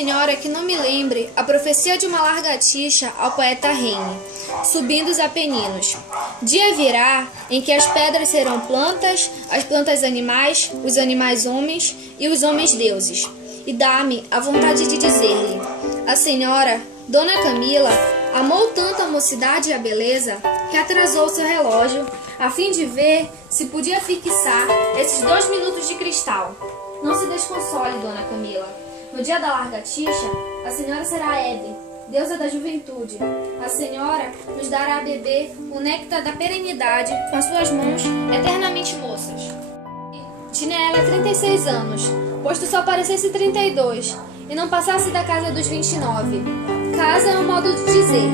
senhora que não me lembre a profecia de uma lagartixa ao poeta Heine, subindo os Apeninos. Dia virá em que as pedras serão plantas, as plantas animais, os animais homens e os homens deuses. E dá-me a vontade de dizer-lhe: a senhora, Dona Camila, amou tanto a mocidade e a beleza que atrasou seu relógio a fim de ver se podia fixar esses 2 minutos de cristal. Não se desconsole, Dona Camila. No dia da lagartixa, a senhora será Hebe, deusa da juventude. A senhora nos dará a beber o néctar da perenidade com as suas mãos eternamente moças. Tinha ela 36 anos, posto só parecesse 32, e não passasse da casa dos 29. Casa é um modo de dizer.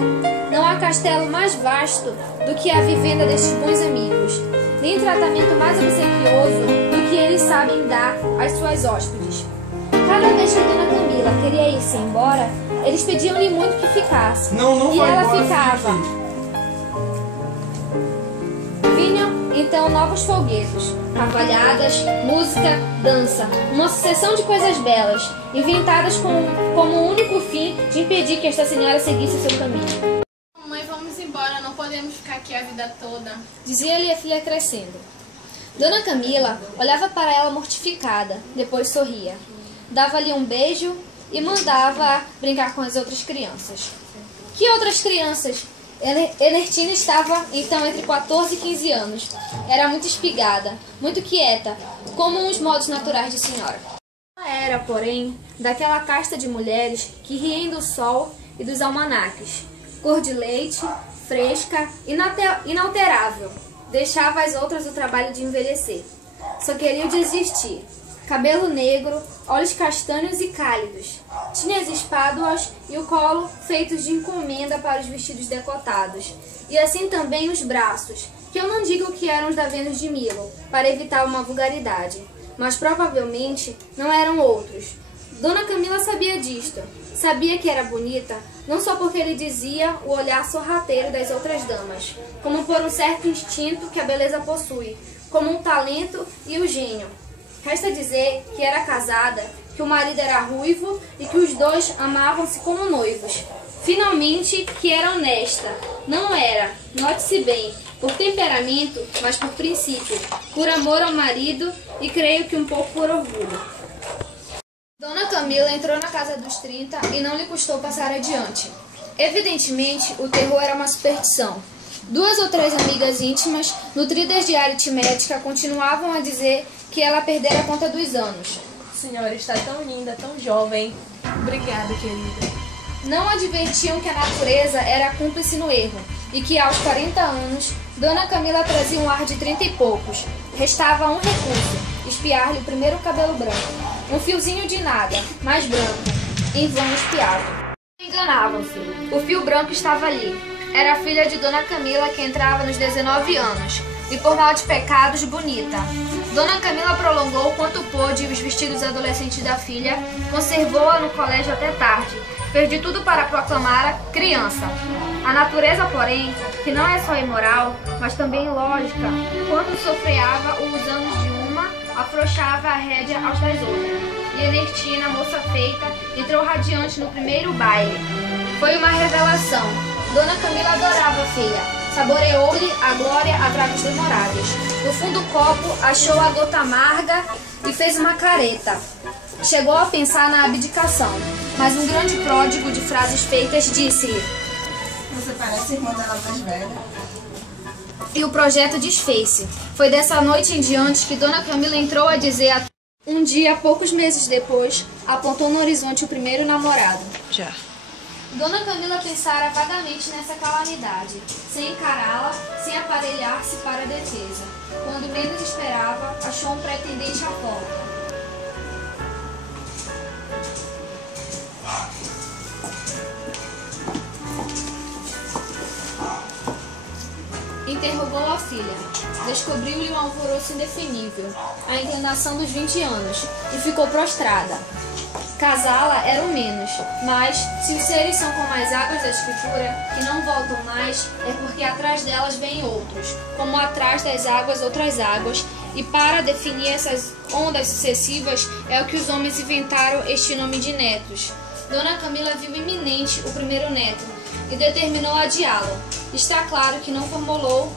Não há castelo mais vasto do que a vivenda destes bons amigos, nem tratamento mais obsequioso do que eles sabem dar às suas hóspedes. Cada vez que Dona Camila queria ir-se embora, eles pediam-lhe muito que ficasse. E ela ficava. Vinham então novos folguedos, cavalhadas, música, dança, uma sucessão de coisas belas, inventadas como o único fim de impedir que esta senhora seguisse seu caminho. Mãe, vamos embora, não podemos ficar aqui a vida toda, dizia-lhe a filha crescendo. Dona Camila olhava para ela mortificada, depois sorria. Dava-lhe um beijo e mandava brincar com as outras crianças. Que outras crianças? Enertina estava então entre 14 e 15 anos. Era muito espigada, muito quieta, como os modos naturais de senhora. Ela era, porém, daquela casta de mulheres que riem do sol e dos almanaques. Cor de leite, fresca, inalterável. Deixava às outras o trabalho de envelhecer. Só queria desistir. Cabelo negro, olhos castanhos e cálidos. Tinha as espáduas e o colo feitos de encomenda para os vestidos decotados. E assim também os braços, que eu não digo que eram os da Vênus de Milo, para evitar uma vulgaridade, mas provavelmente não eram outros. Dona Camila sabia disto. Sabia que era bonita, não só porque lhe dizia o olhar sorrateiro das outras damas, como por um certo instinto que a beleza possui, como um talento e o gênio. Resta dizer que era casada, que o marido era ruivo e que os dois amavam-se como noivos. Finalmente, que era honesta. Não era, note-se bem, por temperamento, mas por princípio, por amor ao marido e creio que um pouco por orgulho. Dona Camila entrou na casa dos 30 e não lhe custou passar adiante. Evidentemente, o terror era uma superstição. 2 ou 3 amigas íntimas, nutridas de aritmética, continuavam a dizer que ela perdera a conta dos anos. Senhora, está tão linda, tão jovem. Obrigada, querida. Não advertiam que a natureza era cúmplice no erro e que aos 40 anos, Dona Camila trazia um ar de 30 e poucos. Restava um recurso, espiar-lhe o primeiro cabelo branco. Um fiozinho de nada, mais branco. Em vão espiavam. Enganavam-se. O fio branco estava ali. Era a filha de Dona Camila que entrava nos 19 anos. E por mal de pecados, bonita. Dona Camila prolongou quanto pôde os vestidos adolescentes da filha, conservou-a no colégio até tarde, fez de tudo para proclamar-a criança. A natureza, porém, que não é só imoral, mas também lógica, quando sofreava os anos de uma, afrouxava a rédea aos das outras. E Enertina, moça feita, entrou radiante no primeiro baile. Foi uma revelação. Dona Camila adorava a filha. Saboreou-lhe a glória a tragos demorados. No fundo do copo, achou a gota amarga e fez uma careta. Chegou a pensar na abdicação, mas um grande pródigo de frases feitas disse-lhe: Você parece irmã dela mais velha. E o projeto desfez-se. Foi dessa noite em diante que Dona Camila entrou a dizer a... Um dia, poucos meses depois, apontou no horizonte o primeiro namorado. Já. Dona Camila pensara vagamente nessa calamidade, sem encará-la, sem aparelhar-se para a defesa. Quando menos esperava, achou um pretendente à porta. Interrogou a filha. Descobriu-lhe um alvoroço indefinível, a inclinação dos 20 anos, e ficou prostrada. Casá-la era o menos, mas, se os seres são como as águas da escritura, que não voltam mais, é porque atrás delas vêm outros, como atrás das águas outras águas, e para definir essas ondas sucessivas é o que os homens inventaram este nome de netos. Dona Camila viu iminente o primeiro neto e determinou adiá-lo. Está claro que não formulou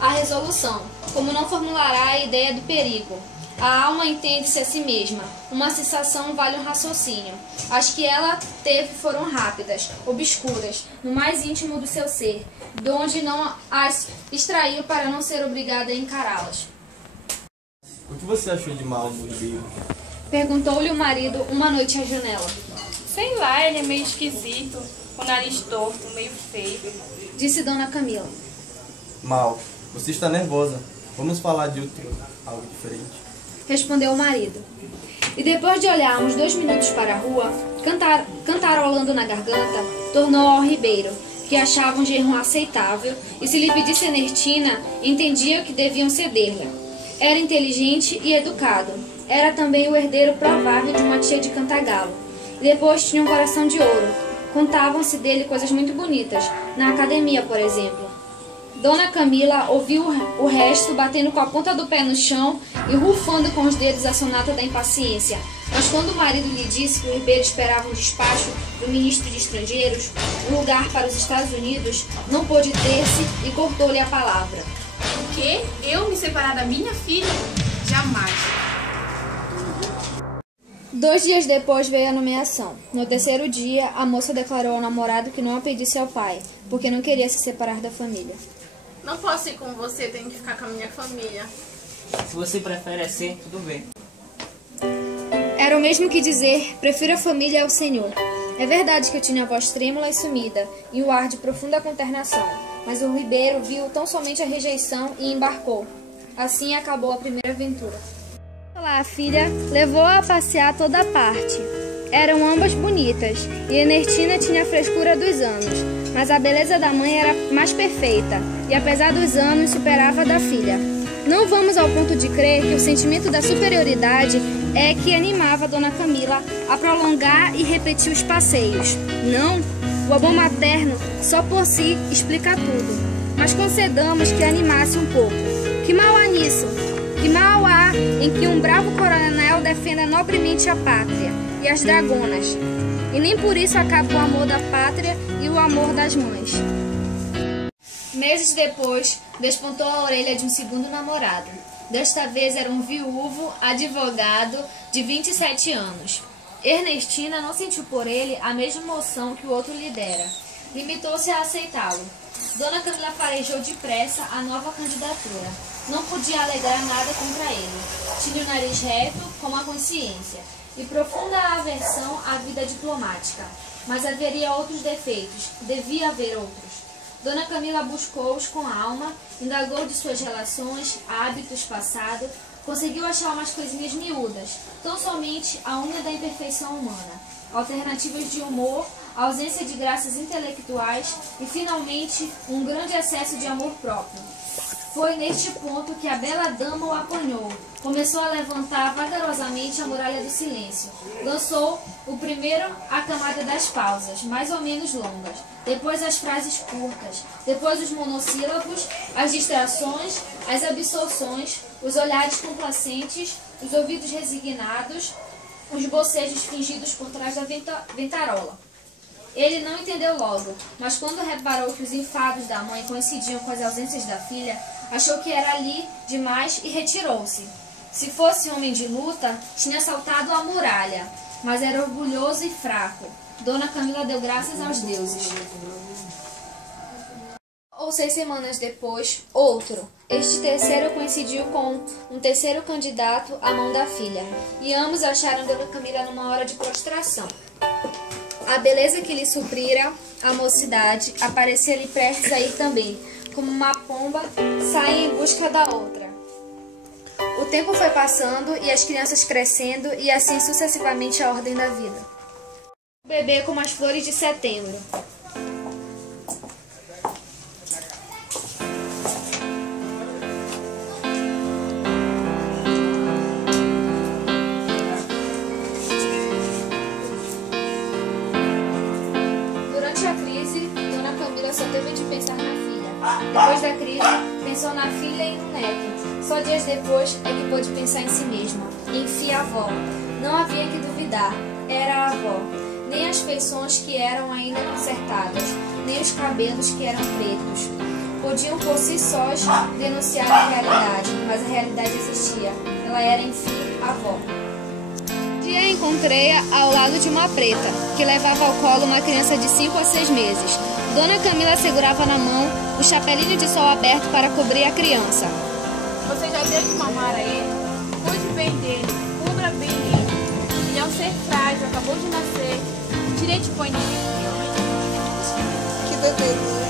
a resolução, como não formulará a ideia do perigo. A alma entende-se a si mesma. Uma sensação vale um raciocínio. As que ela teve foram rápidas, obscuras, no mais íntimo do seu ser, de onde não as extraiu para não ser obrigada a encará-las. O que você achou de mal no Ribeiro? Perguntou-lhe o marido uma noite à janela. Sei lá, ele é meio esquisito, com o nariz torto, meio feio. Disse Dona Camila. Mal. Você está nervosa. Vamos falar de algo diferente. Respondeu o marido. E depois de olhar uns 2 minutos para a rua, cantarolando na garganta, tornou ao Ribeiro, que achava um genro aceitável, e se lhe pedisse Ernestina, entendia que deviam ceder-lhe. Era inteligente e educado. Era também o herdeiro provável de uma tia de Cantagalo. E depois tinha um coração de ouro. Contavam-se dele coisas muito bonitas, na academia, por exemplo. Dona Camila ouviu o resto batendo com a ponta do pé no chão e rufando com os dedos a sonata da impaciência. Mas quando o marido lhe disse que o Ribeiro esperava um despacho do ministro de Estrangeiros, um lugar para os Estados Unidos, não pôde ter-se e cortou-lhe a palavra. O quê? Eu me separar da minha filha? Jamais. 2 dias depois veio a nomeação. No 3º dia, a moça declarou ao namorado que não a pedisse ao pai, porque não queria se separar da família. Não posso ir com você, tenho que ficar com a minha família. Se você prefere assim, tudo bem. Era o mesmo que dizer, prefiro a família ao Senhor. É verdade que eu tinha a voz trêmula e sumida, e o ar de profunda consternação, mas o Ribeiro viu tão somente a rejeição e embarcou. Assim acabou a primeira aventura. Lá a filha levou-a a passear toda parte. Eram ambas bonitas, e Ernestina tinha a frescura dos anos, mas a beleza da mãe era mais perfeita, e apesar dos anos superava a da filha. Não vamos ao ponto de crer que o sentimento da superioridade é que animava Dona Camila a prolongar e repetir os passeios. Não, o amor materno só por si explica tudo, mas concedamos que animasse um pouco. Que mal há nisso? Que mal há em que um bravo coronel defenda nobremente a pátria e as dragonas, e nem por isso acaba o amor da pátria e o amor das mães. Meses depois, despontou a orelha de um segundo namorado. Desta vez era um viúvo, advogado, de 27 anos. Ernestina não sentiu por ele a mesma emoção que o outro lhe dera. Limitou-se a aceitá-lo. Dona Camila farejou depressa a nova candidatura. Não podia alegar nada contra ele. Tinha o nariz reto, como a consciência, e profunda aversão à vida diplomática. Mas haveria outros defeitos, devia haver outros. Dona Camila buscou-os com a alma, indagou de suas relações, hábitos passados, conseguiu achar umas coisinhas miúdas, tão somente a unha da imperfeição humana, alternativas de humor, ausência de graças intelectuais e, finalmente, um grande excesso de amor próprio. Foi neste ponto que a bela dama o apanhou. Começou a levantar vagarosamente a muralha do silêncio. Lançou o primeiro a camada das pausas, mais ou menos longas. Depois as frases curtas. Depois os monossílabos, as distrações, as absorções, os olhares complacentes, os ouvidos resignados, os bocejos fingidos por trás da ventarola. Ele não entendeu logo, mas quando reparou que os enfados da mãe coincidiam com as ausências da filha, achou que era ali demais e retirou-se. Se fosse homem de luta, tinha saltado a muralha, mas era orgulhoso e fraco. Dona Camila deu graças aos deuses. Ou 6 semanas depois, outro. Este terceiro coincidiu com um terceiro candidato à mão da filha, e ambos acharam Dona Camila numa hora de prostração. A beleza que lhe suprira a mocidade aparecia-lhe prestes a ir também, como uma pomba sai em busca da outra. O tempo foi passando e as crianças crescendo, e assim sucessivamente a ordem da vida. O bebê como as flores de setembro. Só teve de pensar na filha. Depois da crise, pensou na filha e no neto. Só dias depois é que pôde pensar em si mesma. Enfim, a avó. Não havia que duvidar. Era a avó. nem as feições que eram ainda consertadas, nem os cabelos que eram pretos. Podiam por si sós denunciar a realidade, mas a realidade existia. Ela era, enfim, a avó. Um dia encontrei-a ao lado de uma preta, que levava ao colo uma criança de 5 a 6 meses. Dona Camila segurava na mão o chapelinho de sol aberto para cobrir a criança. Você já deu de mamar a ele? Cuide bem dele, cubra bem ele. Ele é um ser frágil, acabou de nascer. Direito põe nele. Que bebê.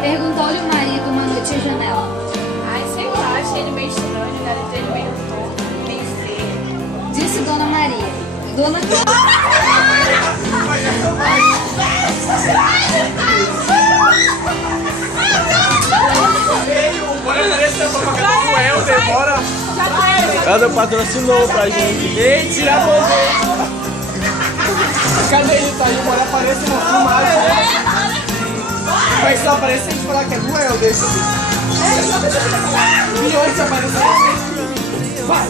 Perguntou-lhe o marido uma noite à janela. Ai, sei lá, achei ele meio estranho, o nariz dele meio torto, meio feio. Disse Dona Maria. Dona Bora! Ela patrocinou pra gente. Ei, tira a mão dele! Cadê ele? Tá aí, bora aparecer na filmagem. Vai só aparecer e falar que é do Helder. Milhões se aparecer. Vai!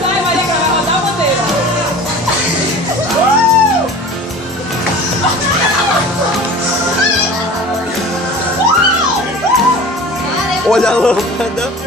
Vai, Marica, vai rodar a bandeira. Olha a lâmpada.